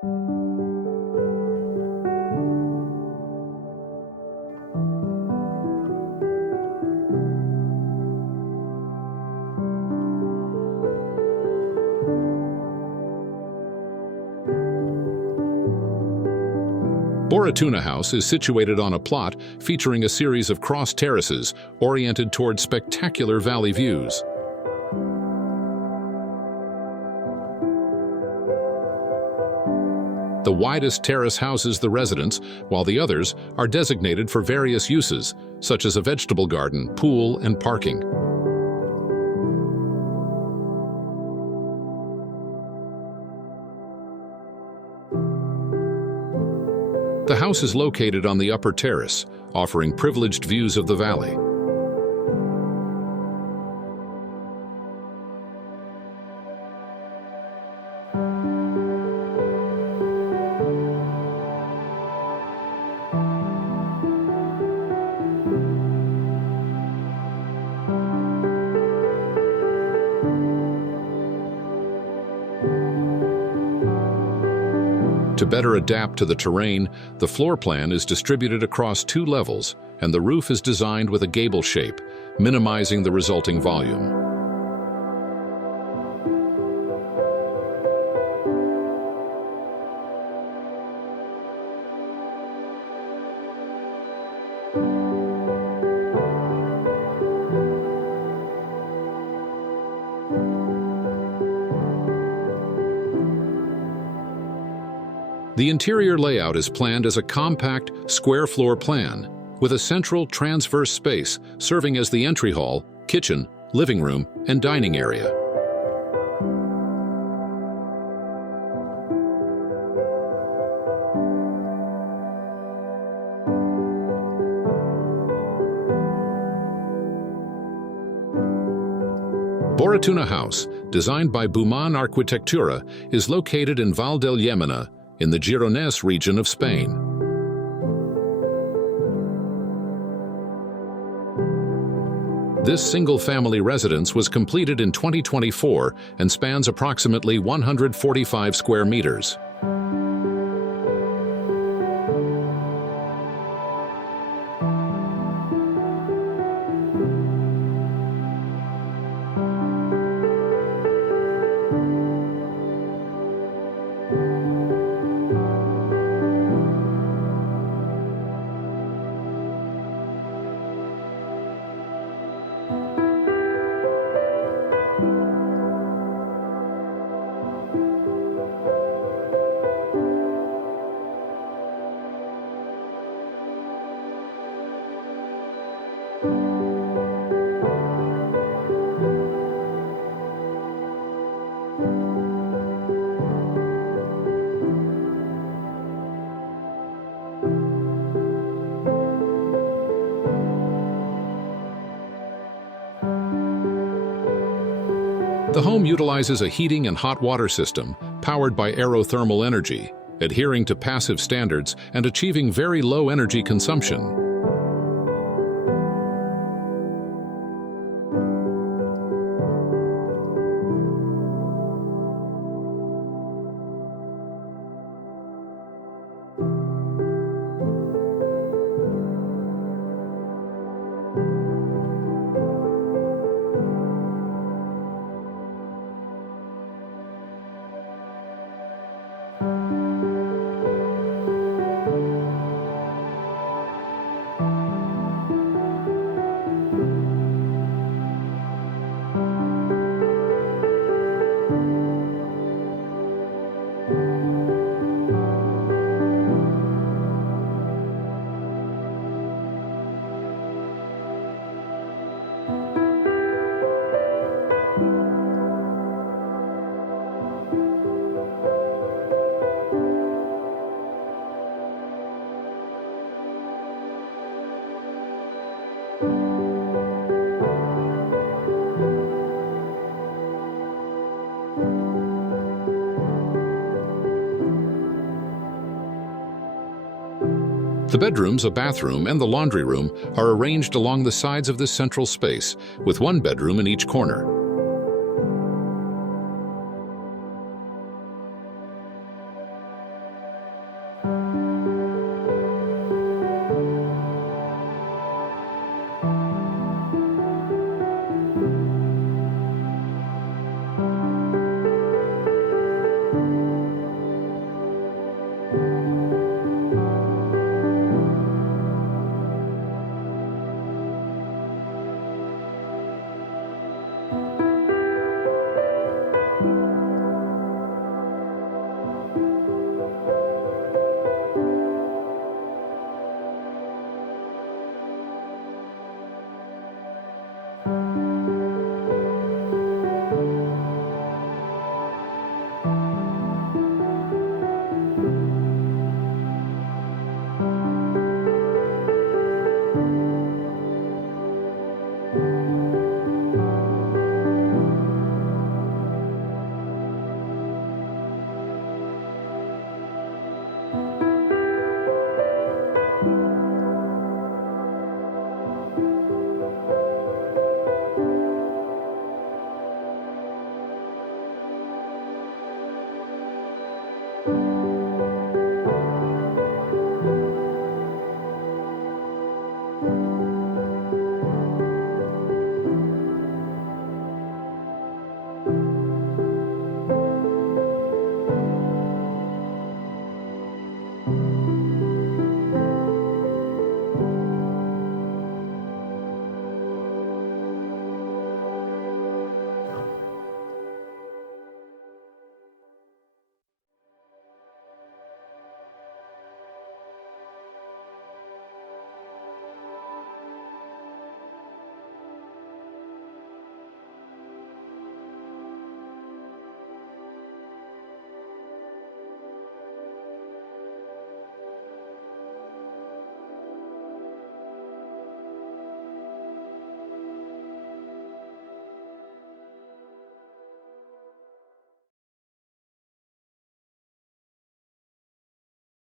Boratuna House is situated on a plot featuring a series of cross terraces oriented toward spectacular valley views. The widest terrace houses the residents, while the others are designated for various uses, such as a vegetable garden, pool, and parking. The house is located on the upper terrace, offering privileged views of the valley. To better adapt to the terrain, the floor plan is distributed across 2 levels, and the roof is designed with a gable shape, minimizing the resulting volume. The interior layout is planned as a compact, square floor plan, with a central transverse space serving as the entry hall, kitchen, living room, and dining area. Boratuna House, designed by Bouman Arquitectura, is located in Vall del Llémena, in the Gironès region of Spain. This single-family residence was completed in 2024 and spans approximately 145 square meters. The home utilizes a heating and hot water system powered by aerothermal energy, adhering to passive standards and achieving very low energy consumption. The bedrooms, a bathroom, and the laundry room are arranged along the sides of this central space, with one bedroom in each corner.